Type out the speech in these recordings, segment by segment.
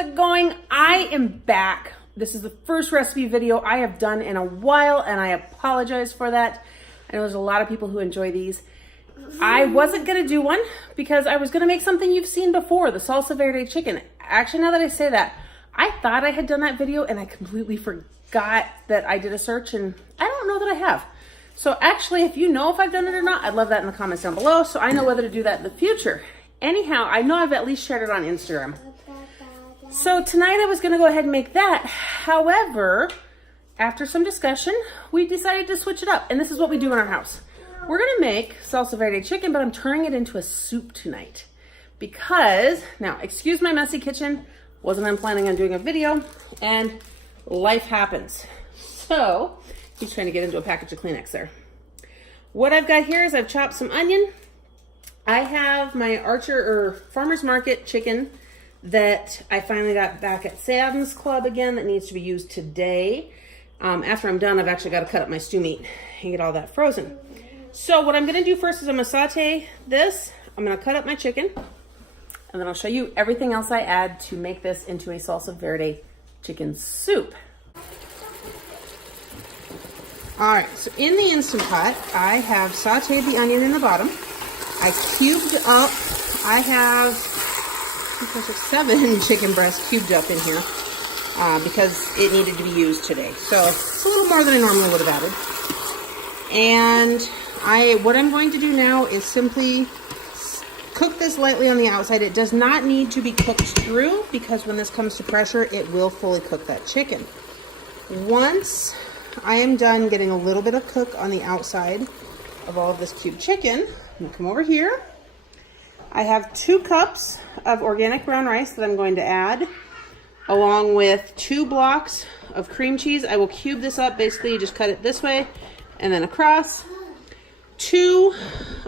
it going? I am back. This is the first recipe video I have done in a while, and I apologize for that. I know there's a lot of people who enjoy these. I wasn't gonna do one because I was gonna make something you've seen before, the Salsa Verde chicken. Actually, now that I say that, I thought I had done that video and I completely forgot that I did a search, and I don't know that I have. So actually, if you know if I've done it or not, I'd love that in the comments down below so I know whether to do that in the future. Anyhow, I know I've at least shared it on Instagram. So tonight I was gonna go ahead and make that. However, after some discussion, we decided to switch it up, and this is what we do in our house. We're gonna make Salsa Verde chicken, but I'm turning it into a soup tonight. Because, now, excuse my messy kitchen, wasn't planning on doing a video, and life happens. So, he's trying to get into a package of Kleenex there. What I've got here is I've chopped some onion. I have my Farmer's Market chicken that I finally got back at Sam's Club again that needs to be used today. After I'm done, I've actually got to cut up my stew meat and get all that frozen. So what I'm going to do first is I'm going to saute this. I'm going to cut up my chicken, and then I'll show you everything else I add to make this into a Salsa Verde chicken soup. All right, so in the Instant Pot, I have sauteed the onion in the bottom. I cubed up, I have 7 chicken breasts cubed up in here because it needed to be used today. So it's a little more than I normally would have added. And what I'm going to do now is simply cook this lightly on the outside. It does not need to be cooked through because when this comes to pressure, it will fully cook that chicken. Once I am done getting a little bit of cook on the outside of all of this cubed chicken, I'm gonna come over here. I have 2 cups of organic brown rice that I'm going to add, along with 2 blocks of cream cheese. I will cube this up, basically you just cut it this way and then across. 2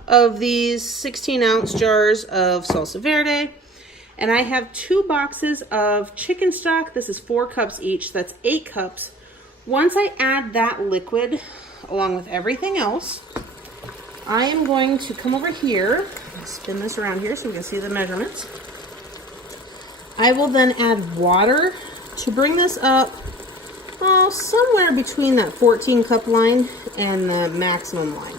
of these 16-ounce jars of Salsa Verde, and I have 2 boxes of chicken stock. This is 4 cups each, that's 8 cups. Once I add that liquid along with everything else, I am going to come over here, spin this around here so we can see the measurements. I will then add water to bring this up somewhere between that 14 cup line and the maximum line.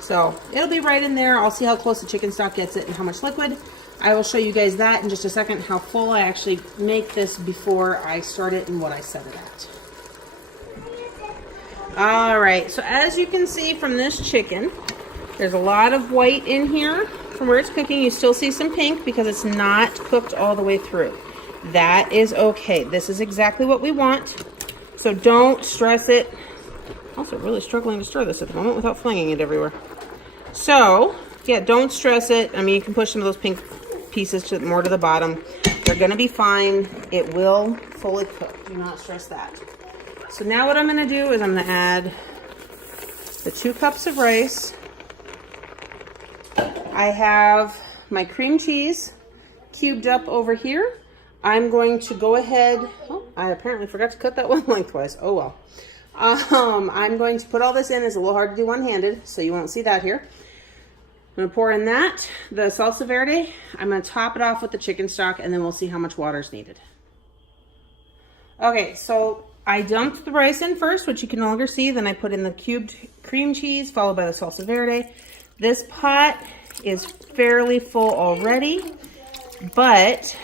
So it'll be right in there. I'll see how close the chicken stock gets it and how much liquid. I will show you guys that in just a second, how full I actually make this before I start it and what I set it at. All right, so as you can see from this chicken, there's a lot of white in here. From where it's cooking, you still see some pink because it's not cooked all the way through. That is okay. This is exactly what we want. So don't stress it. Also really struggling to stir this at the moment without flinging it everywhere. So, yeah, don't stress it. I mean, you can push some of those pink pieces more to the bottom. They're gonna be fine. It will fully cook. Do not stress that. So now what I'm gonna do is I'm gonna add the 2 cups of rice. I have my cream cheese cubed up over here. I'm going to go ahead, I apparently forgot to cut that one lengthwise. Oh well. I'm going to put all this in. It's a little hard to do one-handed, so you won't see that here. I'm gonna pour in the Salsa Verde. I'm gonna top it off with the chicken stock, and then we'll see how much water is needed. Okay, so I dumped the rice in first, which you can no longer see. Then I put in the cubed cream cheese, followed by the Salsa Verde. This pot is fairly full already, but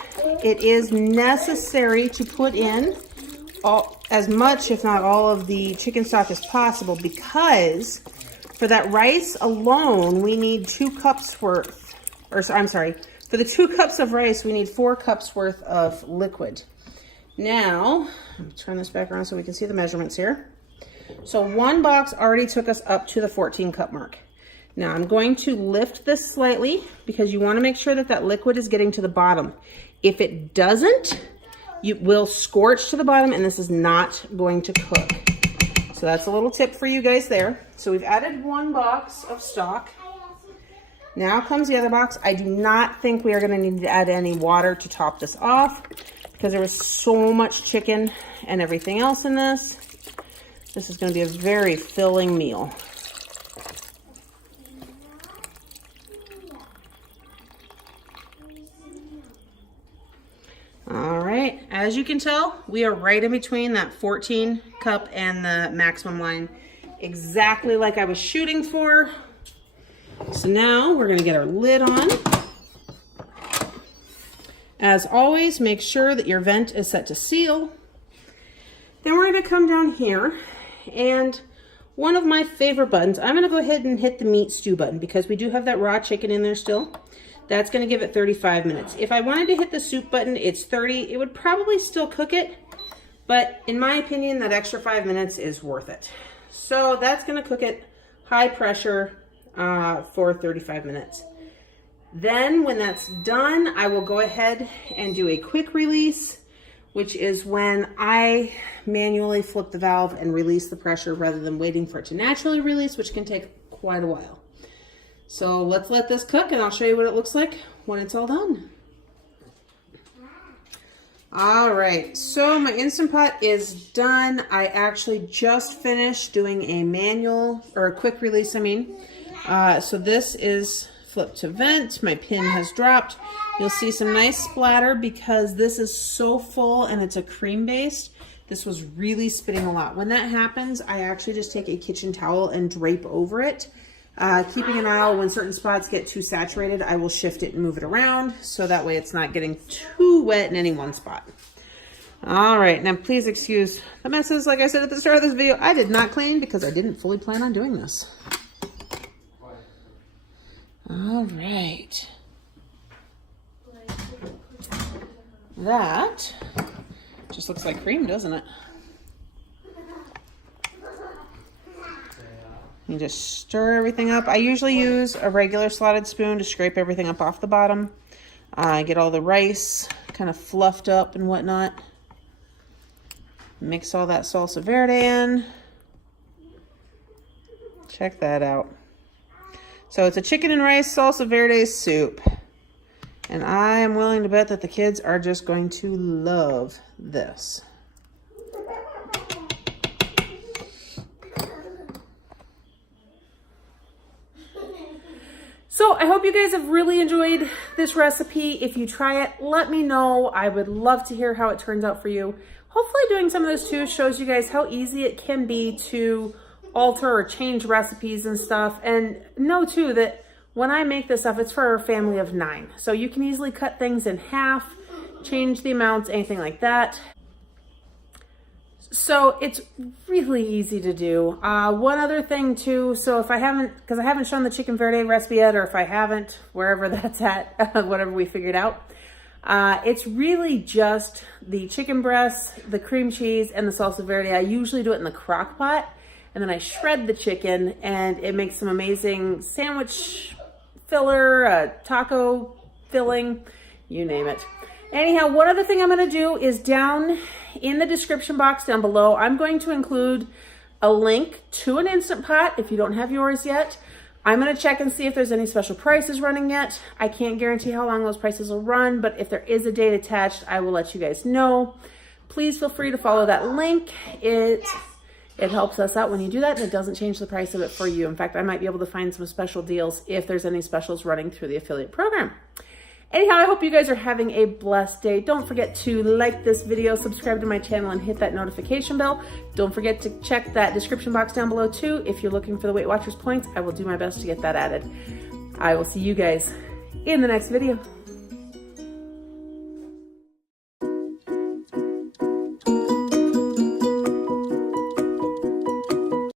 it is necessary to put in as much, if not all, of the chicken stock as possible, because for that rice alone, we need 2 cups worth, I'm sorry, for the 2 cups of rice, we need 4 cups worth of liquid. Now, let me turn this back around so we can see the measurements here. So 1 box already took us up to the 14 cup mark. Now I'm going to lift this slightly because you want to make sure that that liquid is getting to the bottom. If it doesn't, you will scorch to the bottom and this is not going to cook. So that's a little tip for you guys there. So we've added 1 box of stock. Now comes the other box. I do not think we are going to need to add any water to top this off because there was so much chicken and everything else in this. This is going to be a very filling meal. All right, as you can tell, we are right in between that 14 cup and the maximum line, exactly like I was shooting for. So now we're gonna get our lid on. As always, make sure that your vent is set to seal. Then we're gonna come down here, and one of my favorite buttons, I'm gonna go ahead and hit the meat stew button because we do have that raw chicken in there still. That's gonna give it 35 minutes. If I wanted to hit the soup button, it's 30. It would probably still cook it, but in my opinion, that extra 5 minutes is worth it. So that's gonna cook it high pressure for 35 minutes. Then when that's done, I will go ahead and do a quick release, which is when I manually flip the valve and release the pressure rather than waiting for it to naturally release, which can take quite a while. So let's let this cook and I'll show you what it looks like when it's all done. All right, so my Instant Pot is done. I actually just finished doing a manual, or a quick release, I mean. So this is flip to vent. My pin has dropped. You'll see some nice splatter because this is so full and it's a cream based. This was really spitting a lot. When that happens, I actually just take a kitchen towel and drape over it. Keeping an eye out when certain spots get too saturated, I will shift it and move it around so that way it's not getting too wet in any one spot. All right, now please excuse the messes. Like I said at the start of this video, I did not clean because I didn't fully plan on doing this. All right. That just looks like cream, doesn't it? You just stir everything up. I usually use a regular slotted spoon to scrape everything up off the bottom. Get all the rice kind of fluffed up and whatnot. Mix all that salsa verde in. Check that out. So it's a chicken and rice salsa verde soup. And I am willing to bet that the kids are just going to love this. So I hope you guys have really enjoyed this recipe. If you try it, let me know. I would love to hear how it turns out for you. Hopefully doing some of this too shows you guys how easy it can be to alter or change recipes and stuff. And know too that when I make this stuff, it's for a family of 9. So you can easily cut things in half, change the amounts, anything like that. So it's really easy to do. One other thing too, so if I haven't, because I haven't shown the chicken verde recipe yet, or if I haven't, wherever that's at, whatever we figured out, it's really just the chicken breasts, the cream cheese, and the salsa verde. I usually do it in the crock pot, and then I shred the chicken, and it makes some amazing sandwich filler, taco filling, you name it. Anyhow, one other thing I'm going to do is down in the description box down below, I'm going to include a link to an Instant Pot if you don't have yours yet. I'm going to check and see if there's any special prices running yet. I can't guarantee how long those prices will run, but if there is a date attached, I will let you guys know. Please feel free to follow that link. It helps us out when you do that, and it doesn't change the price of it for you. In fact, I might be able to find some special deals if there's any specials running through the affiliate program. Anyhow, I hope you guys are having a blessed day. Don't forget to like this video, subscribe to my channel, and hit that notification bell. Don't forget to check that description box down below too. If you're looking for the Weight Watchers points, I will do my best to get that added. I will see you guys in the next video.